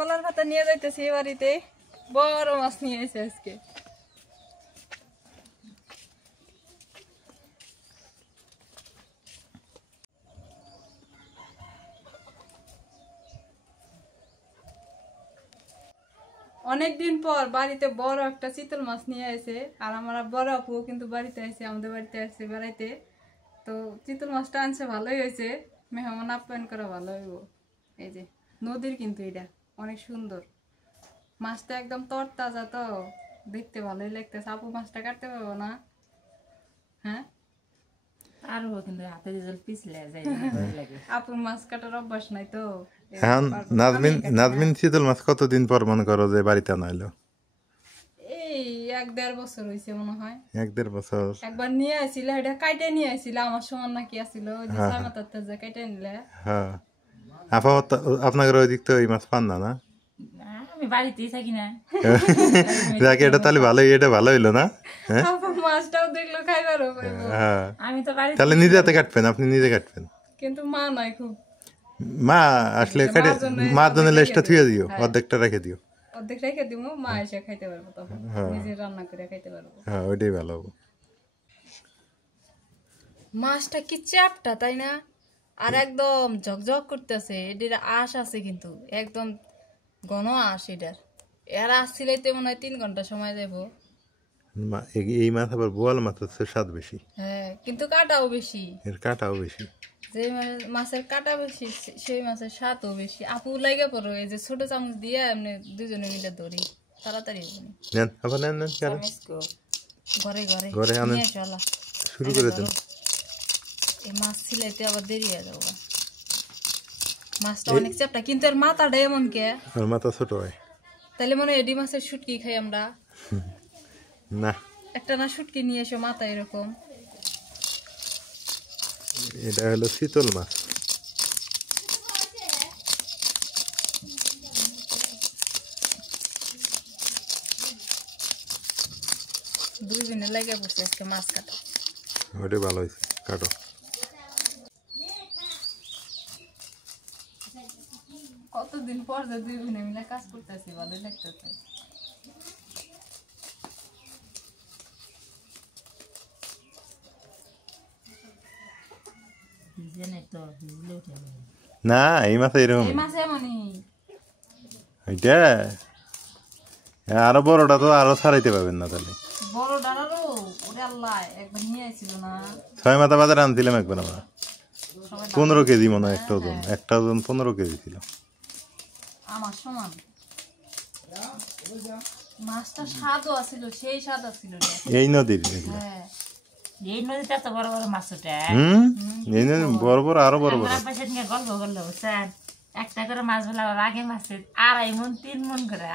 কলার পাতা নিয়ে যাইতেছি বাড়িতে বড় মাছ নিয়ে এসে আজকে অনেকদিন পর বাড়িতে বড় একটা চিতল মাছ নিয়ে এসে আর আমার বড় আপু কিন্তু বাড়িতে আসে আমাদের বাড়িতে আসছে বেড়াইতে তো চিতল মাছটা আনছে ভালোই হয়েছে মেহমান আপ্যায়ন করা ভালো হইব এই যে নদীর কিন্তু এটা অনেক সুন্দর মাছটা একদম তরতাজা তো দেখতে ভালোই লাগতেছে আপু মাছটা কাটতে পারবো না হ্যাঁ আর কিন্তু হাতে জল পিছলে যায় লাগে আপুর মাছ কাটার অভ্যাস নাই তো এখন নাজমিন চিতল মাছ কতদিন পর মনে করো যে বাড়িতে আনাইলো এই 1-1.5 বছর হয়েছে মনে হয় 1-1.5 বছর একবার নিয়ে আসছিল এটা কাইটে নিয়ে আসছিল আমার সমান নাকি আসছিল ওই যে সামাতাতে যে কাইটে নিলে হ্যাঁ আপা আপনাদের ওই দিক তো এই মাছ পান না না আমি বাড়িতেই থাকি না যাকে এটা তাহলে ভালোই এটা ভালো হইলো না হ্যাঁ আপু মাছটাও দেখলো খাইবারও পাইবো হ্যাঁ আমি তো বাড়িতে তাহলে নিজে হাতে কাটবেন আপনি নিজে কাটবেন কিন্তু মা নাই খুব মা আসলে কাটে মার জন্য লেজটা থুয়ে দিও অর্ধেকটা রেখে দিও অর্ধেক রেখে দিব মা এসে খাইতে পারবো তখন নিজে রান্না করে খাইতে পারবো হ্যাঁ ওইটাই ভালো হবে মাছটা কি চ্যাপটা তাই না আর একদম ঝকঝক করতেছে এটার আঁশ আছে কিন্তু একদম ঘন আঁশ এটার এর আঁশ ছিলাইতে মনে হয় 3 ঘন্টা সময় যাবো এই মাছ আবার বোয়াল মাছের স্বাদ বেশি হ্যাঁ কিন্তু কাটাও বেশি এর কাটাও বেশি যে মাছের কাটা বেশি সেই মাছের স্বাদও বেশি আপু লাগে পড়ো এই যে ছোট চামচ দিয়ে এমনি দুজনে মিলে ধরি তাড়াতাড়ি নেন আবার নেন নেন ঘরে ঘরে ঘরে আনেন নিয়ে চলা শুরু করে দেন এই মাছ ছিলাইতে আবার দেরি হয়ে যাবো মাছটা অনেক চ্যাপটা কিন্তু এর মাথাটা এমন কে আর মাথা ছোট হয় তাহলে মনে হয় এডি মাছের শুটকি খাই আমরা না একটা না শুটকি নিয়ে এসো মাথা এরকম এটা হলো চিতল মাছ দুইজনে লাগে বসে আজকে মাছ কাটা ওটাই ভালো হয়েছে কাটো কতদিন পর যে দুইজনে মিলে কাজ করতেছি ভালোই লাগতেছে না এই মাছ এরকম এই মাছ এমনই এটা আরো বড়টা তো আরো ছাড়াইতে পারবেন না তাহলে বড় ডানারও ওরে আল্লাহ একবার নিয়ে আসছিল না 6 মাথা বাজারে আনছিলাম একবার আমরা 15 কেজি মনে হয় একটা ওজন 15 কেজি ছিল আমার সমান মাছটা স্বাদও আছিল সেই স্বাদ আছিল এই নদীর হ্যাঁ এই নদীতে এত বড় বড় মাছ ওঠে এই নদী বড় বড় আরো বড় বড় পাশে নিয়ে গল্প করলো বুঝছেন একটা করে মাছ বলে আগে মাছে 2.5 মণ 3 মণ করে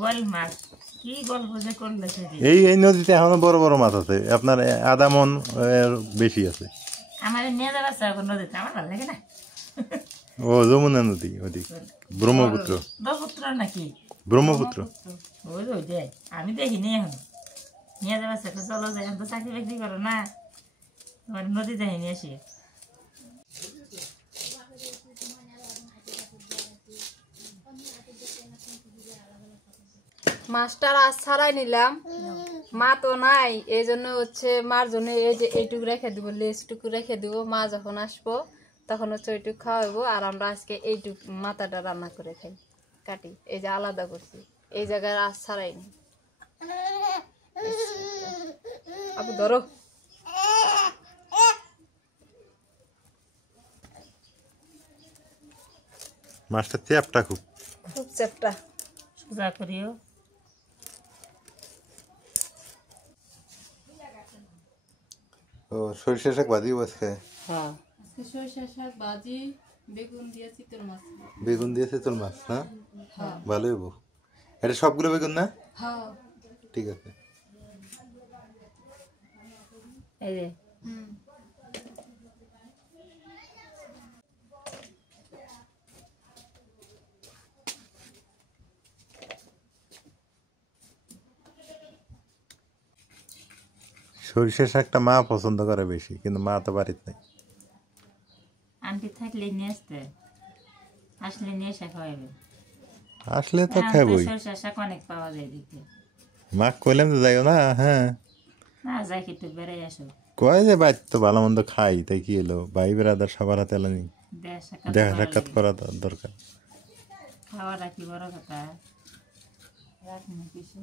বল মাছ কি গল্প যে করলো এই নদীতে এখনো বড় বড় মাছ আছে আপনার আধা মণ বেশি আছে আমার নিয়ে যাওয়া আছে এখন নদীতে আমার ভালো লাগে না ও যমুনা নদী ওদিক ব্রহ্মপুত্র ব্রহ্মপুত্র নাকি ব্রহ্মপুত্র ওই ওই আমি দেখিনি এখন নিয়ে যাওয়া আছে চলো যাই তো চাকরি বাকরি করো না তোমার নদী যাই নিয়ে আসি মাছটার আজ ছাড়াই নিলাম মা তো নাই এই জন্য হচ্ছে মার জন্য এই যে এইটুকু রেখে দিব লেজটুকু রেখে দিব মা যখন আসবো তখন হচ্ছে ওইটুকু খাওয়াবো আর আমরা আজকে এইটুকু মাথাটা রান্না করে খাই কাটি এই যে আলাদা করছি এই জায়গায় আজ ছাড়াই নি আপু ধরো মাছটা চ্যাপটা খুব খুব চ্যাপটা সোজা করিও ও সরিষা শাক ভাজি আজকে হ্যাঁ সরিষা শাক ভাজি বেগুন দিয়ে চিতল মাছ বেগুন দিয়ে চিতল মাছ না ভালো হইব এটা সবগুলো বেগুন না হ্যাঁ ঠিক আছে এই যে সরিষা শাকটা মা পছন্দ করে বেশি কিন্তু মা তো বাড়িতে নাই আন্টি থাকলে নিয়ে আসতে আসলে নিয়ে এসে খাওয়াবে। আসলে তো এখন তো খাবই। সরষের শাক অনেক পাওয়া যায় দিতে। মা কইলাম তো যাইও না, হ্যাঁ না যাই একটু বেড়াই আসো, কয় যে বাইর তো ভালো মন্দ খাই, তাই কি এলো ভাই বেড়াদার সবার হাতে এলানি দেশ সাক্ষাৎ দেখা করা সাক্ষাৎ লাগে। করা দরকার। খাওয়াটা কি বড় কথা, রাখুন কিছু।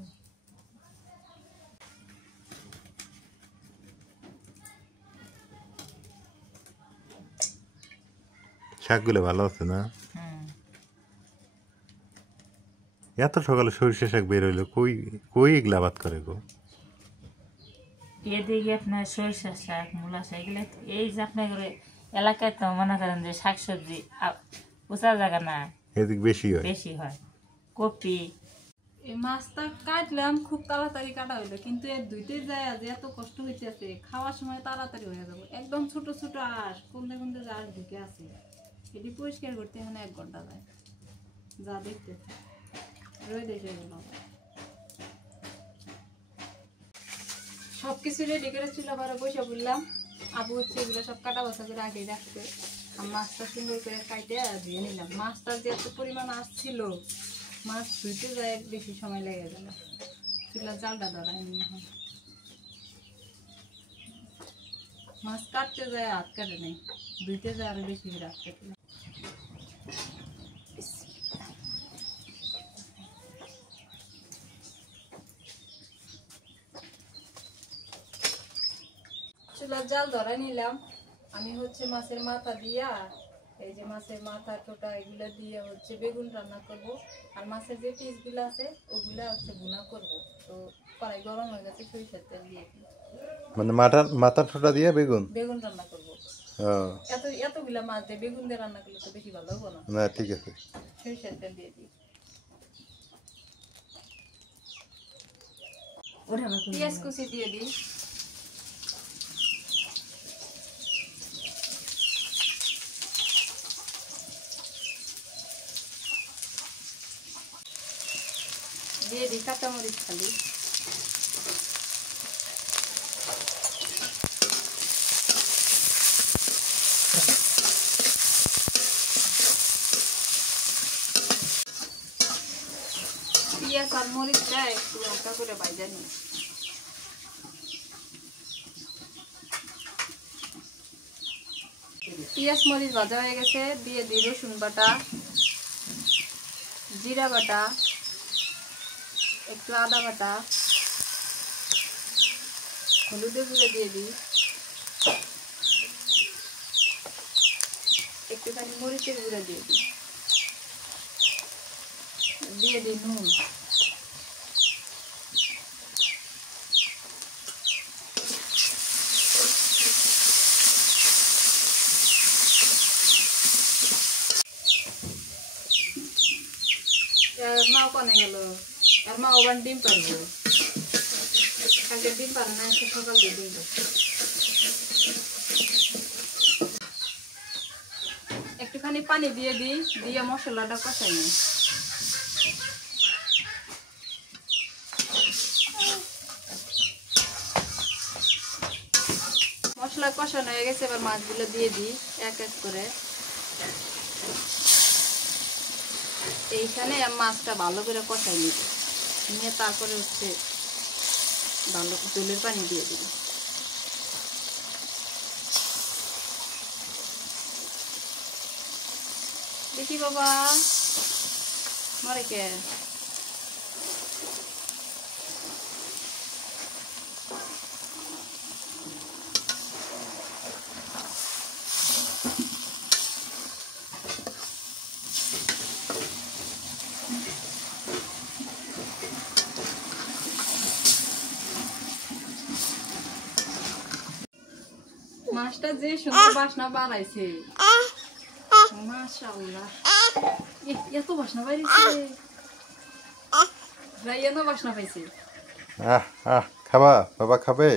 শাকগুলো ভালো আছে না? হুম, এত সকালে সরিষা শাক বের হইলো, কই কই এগুলা আবাদ করে গো? এদিকে আপনার সরিষার শাক, মূলা শাক এগুলো এই যে আপনার এলাকায় তো মনে করেন যে শাকসবজি উঁচা জায়গা না, এদিক বেশি হয়। বেশি হয়। কপি এই মাছটা কাটলাম খুব তাড়াতাড়ি কাটা হইলো, কিন্তু এর ধুইতে যায় যে এত কষ্ট হইতেছে, খাওয়ার সময় তাড়াতাড়ি হয়ে যাবো। একদম ছোট ছোট আঁশ, কোনটা কোনটা যে আঁশ ঢুকে আছে, এটি পরিষ্কার করতে এখানে 1 ঘন্টা যায়। যা দেখতেছে রয়ে দেখে গেল। সবকিছু রেডি করে চুলা পারে বসে বললাম। আবু হচ্ছে এগুলো সব কাটা বাছা করে আগে রাখতে, আর মাছটা সুন্দর করে কাটে ধুয়ে নিলাম। মাছটা যে এত পরিমাণ আসছিল, মাছ ধুইতে যায় বেশি সময় লেগে গেল। চুলা জালটা ধরাই নি এখন, মাছ কাটতে যায় হাত কাটে নেই, ধুইতে যায় আরো বেশি হাত কাটে। চুলার জাল ধরাই নিলাম। আমি হচ্ছে মাছের মাথা দিয়া, এই যে মাছের মাথা টোটা এগুলা দিয়ে হচ্ছে বেগুন রান্না করব, আর মাছের যে পিসগুলো আছে ওগুলা হচ্ছে ভুনা করব। তো কড়াই গরম হয়ে গেছে, সরিষার তেল দিয়ে দিই। মানে মাথা ঠোঁটা দিয়ে বেগুন? বেগুন রান্না করব। ও, এতগুলা মাছ দিয়ে বেগুন দিয়ে রান্না করলে তো বেশি ভালো হবো না। না ঠিক আছে। সরিষার তেল দিয়ে দিই। ওটা পেঁয়াজ কুচি দিয়ে দিই। দিয়ে দিই কাঁচামরিচ খালি। পেঁয়াজ আর মরিচটা একটু হালকা করে ভাজা নিই। পেঁয়াজ মরিচ ভাজা হয়ে গেছে, দিয়ে দিই রসুন বাটা, জিরা বাটা, একটু আদা বাটা, হলুদের গুঁড়ো দিয়ে দিই, একটুখানি মরিচের গুঁড়ো দিয়ে দিই, দিয়ে দিই নুন। মাও কনে গেল, আর মা ওবার ডিম পারবো, কালকে ডিম পারে না, সকাল দিয়ে ডিম পারবো। একটুখানি পানি দিয়ে দিই, দিয়ে মশলাটা কষাই নিই। মশলা কষানো হয়ে গেছে, এবার মাছগুলো দিয়ে দিই এক এক করে। এইখানে মাছটা ভালো করে কষাই নিই, নিয়ে তারপরে হচ্ছে ভালো জলের পানি দিয়ে দিই। দেখি বাবা মরে কে, মাছটা যে সুন্দর বাসনা বাড়াইছে, মাশাআল্লাহ। এত বাসনা বাইরেছে, রাইয়ানো বাসনা পাইছে। খাবা বাবা, খাবে?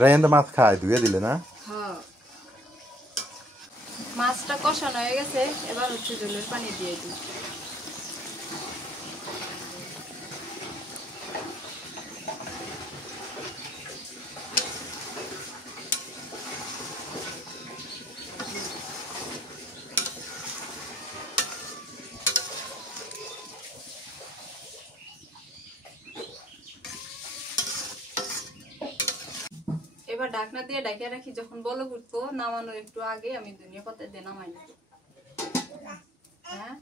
রায়ন তো মাছ খায়, ধুয়ে দিলে না? হ্যাঁ, মাছটা কষানো হয়ে গেছে, এবার হচ্ছে জলের পানি দিয়ে দিই। এবার ঢাকনা দিয়ে ঢাকিয়ে রাখি, যখন বলক উঠবো নামানোর একটু আগে আমি ধনিয়া পাতা দিয়ে নামাই নেব। হ্যাঁ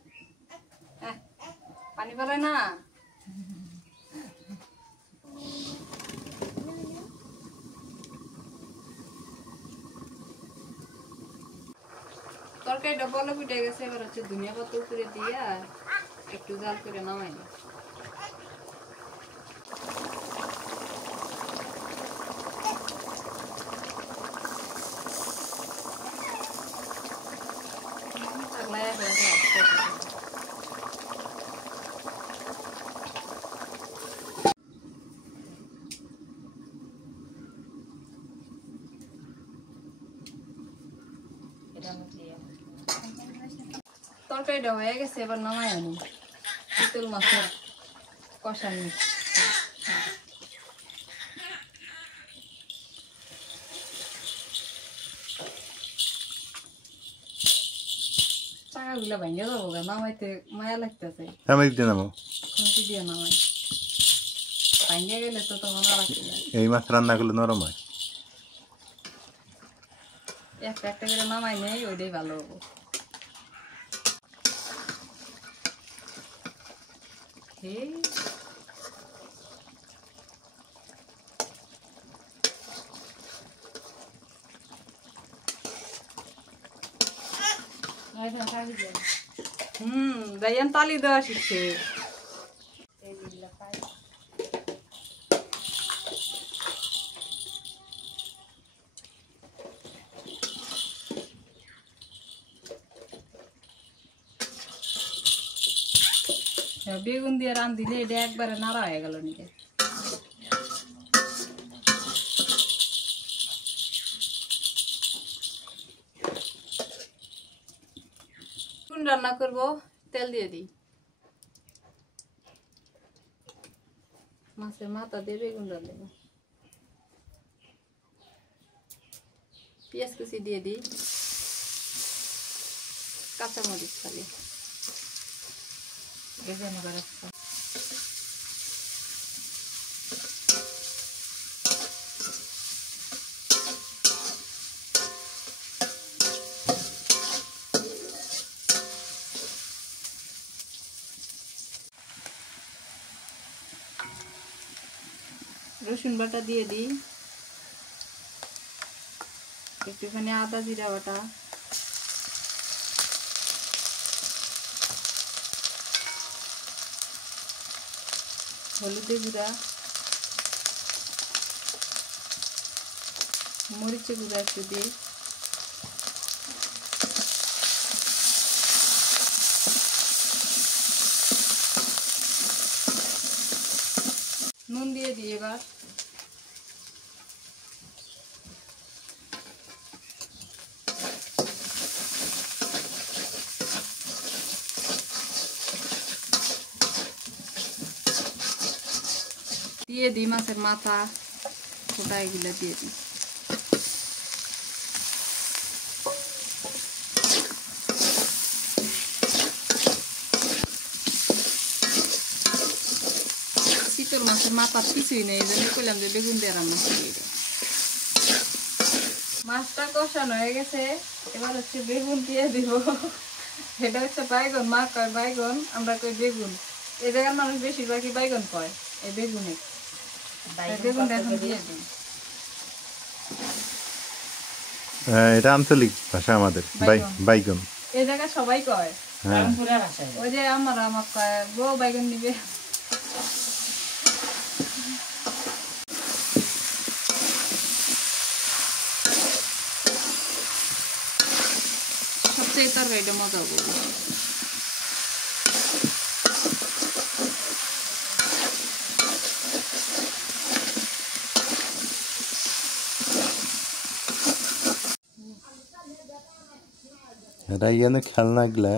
পানি পড়ে না। তরকারিটা বলক উঠে গেছে, এবার হচ্ছে ধনিয়া পাতা উপরে দিয়ে একটু জাল করে নামাই নেব। তরকারিটা হয়ে গেছে, এবার নামাই আনি চিতল মাছের কষানি। চাকাগুলা ভাঙে যাবো, নামাইতে মায়া লাগতেছে। আমি দিতে নামো খুঁটি দিয়ে নামাই, ভাঙে গেলে তো তখন আর রাখি না। এই মাছ রান্না করলে নরম হয়। একটা একটা করে নামাই নেই, ওইটাই ভালো হবো। রায়ান তালি দেওয়া শিখছে। বেগুন দিয়ে রান দিলে এটা একবারে নাড়া হয়ে গেল নিজে। বেগুন রান্না করব, তেল দিয়ে দিই। মাছের মাথা দিয়ে বেগুন রান্না দেব, পেঁয়াজ কুচি দিয়ে দিই, কাঁচামরিচ খালি। রসুন বাটা দিয়ে দিই, একটুখানি আদা জিরা বাটা, হলুদের গুঁড়া, মরিচের গুঁড়া একটু দিই, নুন দিয়ে দিই। এবার দিয়ে দিই মাছের মাথা গোটা, এগুলো দিয়ে দিই। চিতল মাছের মাথা কিছুই নেই, এই জন্য করলাম যে বেগুন দিয়ে রান্না করি। মাছটা কষানো হয়ে গেছে, এবার হচ্ছে বেগুন দিয়ে দিব। এটা হচ্ছে বাইগন, মা কয় বাইগন, আমরা কই বেগুন। এই জায়গার মানুষ বেশিরভাগই বাইগন কয় এই বেগুনে। বেগুনটা এখন দিয়ে দিই। হ্যাঁ, এটা আঞ্চলিক ভাষা আমাদের, বাইগন। এই জায়গায় সবাই কয়। হ্যাঁ, ওই যে আমার কয় বউ বাইগন নিবে। সবচেয়ে তরকারিটা মজা হবে। এটা ইয়ানে খেলনা গুলা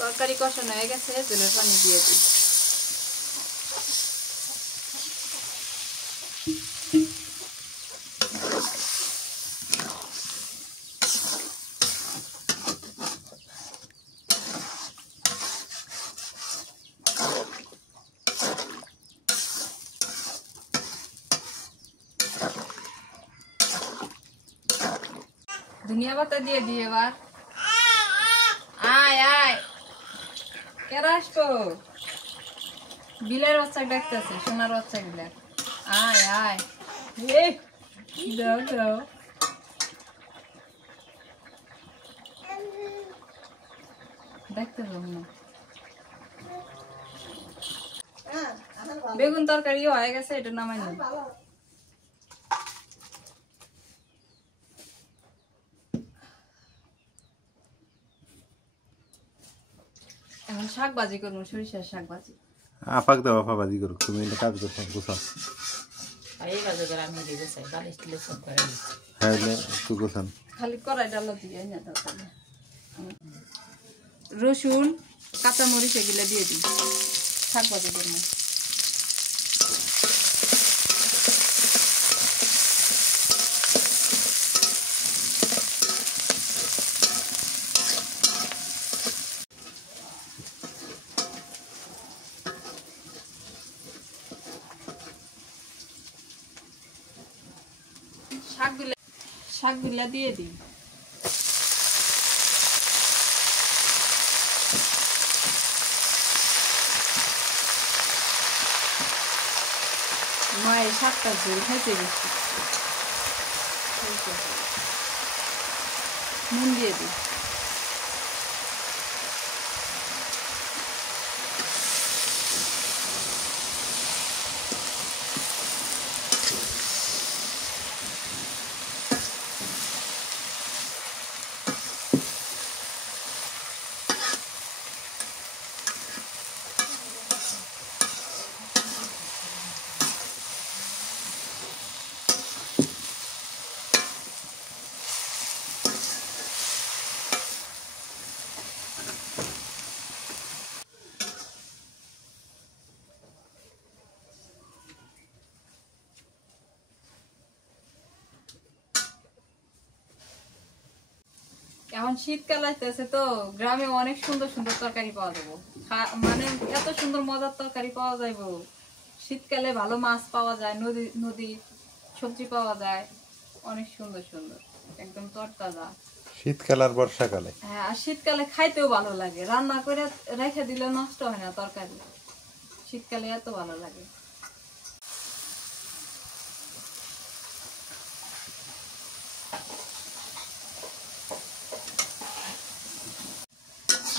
তরকারি কষানো হয়ে গেছে, জলের পানি দিয়ে দিই। ধনিয়া পাতা দিয়ে দিই এবার। আয় আয়, কেরা আসবো? বিলের বাচ্চা ডাকতেছে, সোনার বাচ্চা গুলা। আয় আয়, দাও দাও। দেখতে পাবো না। বেগুন তরকারি হয়ে গেছে, এটা নামাই না। এখন শাক ভাজি করবো, সরিষার শাক ভাজি। আপাক দাও, আপা ভাজি করুক, তুমি এটা কাজ করছো গোছাও। এই বাজে করে আমি দিয়ে গেছে বালিশ টিলে সব করে দিচ্ছি। হ্যাঁ একটু গোছান। খালি কড়াই ডালো দিয়ে না তাহলে। রসুন কাঁচামরিচ এগুলো দিয়ে দিই, শাক ভাজি করবো। শাকগুলা দিয়ে দিই। মায়ের শাকটা ঝোল খাইতে বেশি। নুন দিয়ে দিই। এখন শীতকাল আসতেছে তো, গ্রামে অনেক সুন্দর সুন্দর তরকারি পাওয়া যাবো, মানে এত সুন্দর মজার তরকারি পাওয়া যাইব। শীতকালে ভালো মাছ পাওয়া যায়, নদী সবজি পাওয়া যায় অনেক সুন্দর সুন্দর, একদম তরতাজা। শীতকাল আর বর্ষাকালে। হ্যাঁ, আর শীতকালে খাইতেও ভালো লাগে, রান্না করে রেখে দিলে নষ্ট হয় না তরকারি, শীতকালে এত ভালো লাগে।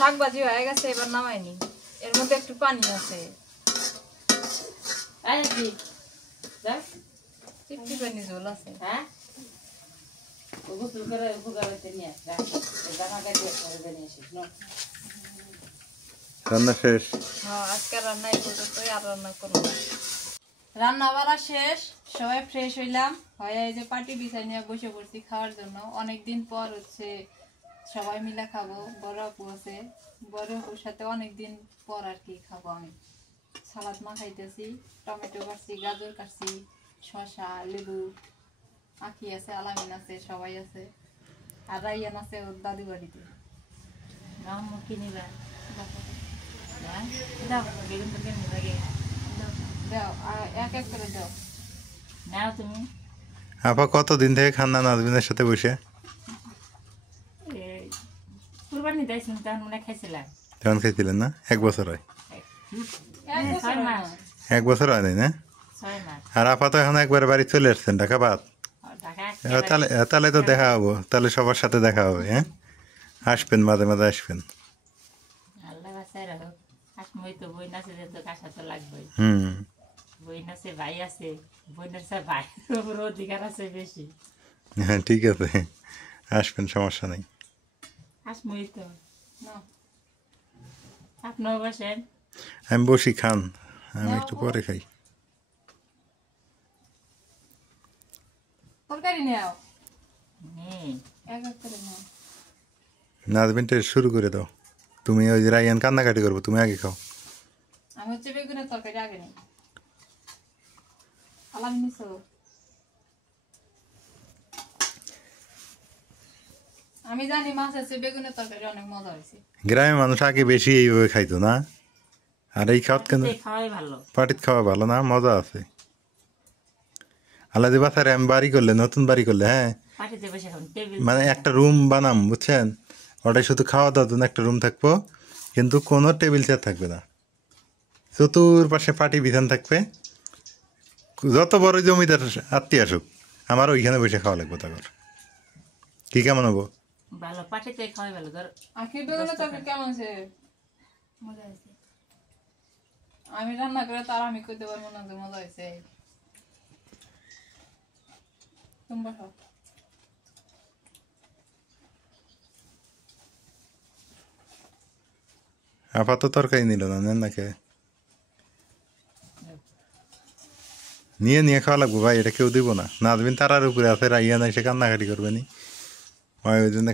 শাক ভাজি হয়ে গেছে, এবার নামাইনি। এর মধ্যে একটু পানি আছে, পানি ঝোল আছে। হ্যাঁ রান্না শেষ। হ্যাঁ, আজকে রান্না এই পর্যন্তই, আর রান্না করবো না। রান্না বাড়া শেষ, সবাই ফ্রেশ হইলাম, হয়ে এই যে পাটি বিছাই নিয়ে বসে পড়ছি খাওয়ার জন্য। অনেকদিন পর হচ্ছে সবাই মিলে খাবো, বড় আপু আছে, বড় আপুর সাথে অনেকদিন পর আর কি খাবো। আমি সালাদ মাখাইতেছি, টমেটো কাটছি, গাজর কাটছি, শসা, লেবু, আখি আছে, আলামিন আছে, সবাই আছে। আর রাইয়ান আছে ওর দাদু বাড়িতে। কিনিবা দাও, এক এক করে দাও। নাও তুমি। আপা কতদিন থেকে খান না নাজমিনের সাথে বসে? কুরবানি দিয়েছেন তখন মনে খাইছিলাম। তখন খাইছিলেন না? 1 বছর হয়। 6 মাস। 1 বছর হয় নাই না? 6 মাস। আর আপা তো এখন একবার বাড়ি চলে আসছেন ঢাকা বাদ। তাহলে তাহলে তো দেখা হবো, তাহলে সবার সাথে দেখা হবে। হ্যাঁ, আসবেন, মাঝে মাঝে আসবেন। আল্লাহ বাসায় রাখো। আসমই তো বই নাচে যেত, কাশা তো লাগবেই। বই নাচে ভাই আছে, বইনের সাথে ভাই অধিকার আছে বেশি। হ্যাঁ ঠিক আছে, আসবেন, সমস্যা নেই। আসমই তো আপনিও বসেন। আমি বসি, খান, আমি একটু পরে খাই। তরকারি নাও, এক এক করে নাও। নাজমিনটা শুরু করে দাও, তুমি ওই যে রাইয়ান কান্নাকাটি করবো, তুমি আগে খাও। আমি হচ্ছে বেগুনের তরকারি আগে নেই। আলাম নিছো? আমি জানি মাছ আছে, বেগুনের তরকারি অনেক মজা হয়েছে। গ্রামের মানুষ আগে বেশি এইভাবে খাইতো না, আর এই খাওয়াত কেন খাওয়াই ভালো, পাটিত খাওয়া ভালো না, মজা আছে। আলাদা বাসারে আমি বাড়ি করলে, নতুন বাড়ি করলে, হ্যাঁ পাটিতে বসে খাবেন টেবিল মানে একটা রুম বানাম বুঝছেন, ওটাই শুধু খাওয়া দাওয়ার জন্য একটা রুম থাকবো, কিন্তু কোনো টেবিল চেয়ার থাকবে না, চতুর্পাশে পাটি বিধান থাকবে, যত বড় জমিদার আত্মীয় আসুক আমার ওইখানে বসে খাওয়া লাগবে তারপর। কি কেমন হবো? ভালো পাটিতে খাওয়াই ভালো ধর আখি বেগুনের তরকারি কেমন আছে? মজা আছে আমি রান্না করে তার আমি কইতে পারবো না যে মজা হয়েছে। তুমি বসো। আপাতত তরকারি নিল না, নেন না খেয়ে নিয়ে নিয়ে খাওয়া লাগবো ভাই, এটা কেউ দিব না। নাজবিন তারার উপরে আছে, রাইয়া না এসে কান্নাকাটি করবে নি, ওই জন্য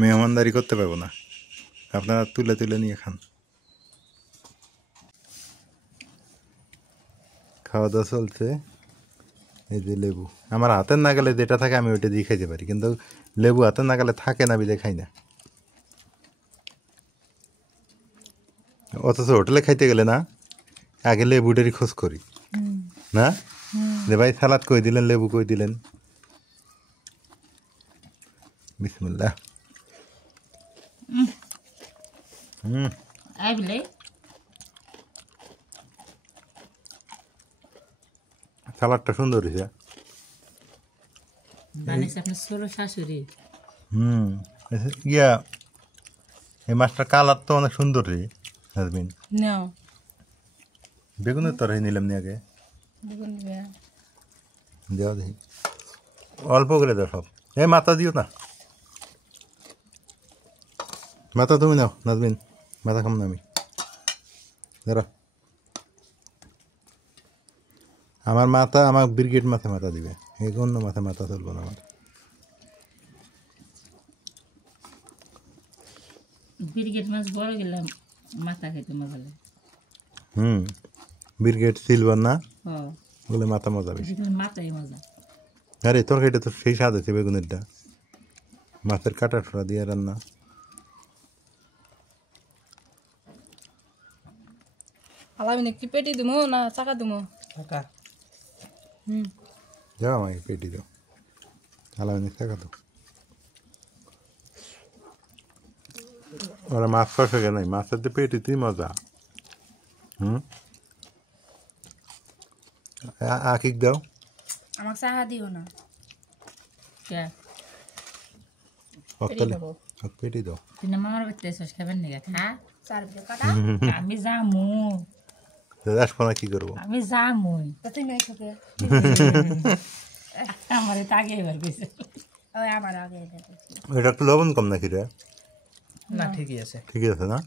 মেহমানদারি করতে পারবো না, আপনারা তুলে তুলে নিয়ে খান। খাওয়া দাওয়া চলছে। এই যে লেবু আমার হাতের নাগালে যেটা থাকে আমি ওইটা দিয়ে খাইতে পারি, কিন্তু লেবু হাতের নাগালে থাকে না বিলে খাই না। অথচ হোটেলে খাইতে গেলে না আগে লেবুটারই খোঁজ করি না, যে ভাই সালাদ কই দিলেন, লেবু কই দিলেন। বিসমিল্লাহ। আই বলে সালাদটা সুন্দর হয়েছে। বানিয়েছে আপনার ছোট শাশুড়ি। ইয়া এই মাছটার কালার তো অনেক সুন্দর রে নাজমিন। নাও বেগুনের তরকারি নিলাম নি আগে, বেগুন দিয়ে দেওয়া দেখি অল্প করে দাও সব। এই মাথা দিও না, মাথা তুমি নাও নাজমিন, মাথা খাম না আমি। ধরো আমার মাথা, আমার ব্রিগেড মাথা মাথা দিবে, এই অন্য মাথা মাথা চলবো না আমার। ব্রিগেড মাছ বড় গেলাম মাথা খাইতে মজা লাগে। ব্রিগেড সিলভার না ও বলে মাথা মজা বেশি। মাথায় মজা। আরে তরকারিটা তো সেই স্বাদ আছে বেগুনেরটা, মাছের কাটা টোটা দিয়ে রান্না। আলামিনে কি পেটি দিমু না চাকা দিমু? যাও আমাকে পেটি দাও, আলামিনে টাকা দাও। ওরা মাছ কষে কেন, মাছের তো পেটিতেই মজা। আকিক দাও, আমাকে চাকা দিও না। কে পেটি দাও। তুই না মামার বাড়িতে এসে খাবেন নাকি? খা চার বিঘা কাটা আমি যামু, আসবো না কি করবো? আমি যামুই। তুই নাই খাবে আমার তো আগে এবার গেছে। ওই আমার আগে এটা একটু লবণ কম নাকি রে? না ঠিকই আছে। ঠিকই আছে না?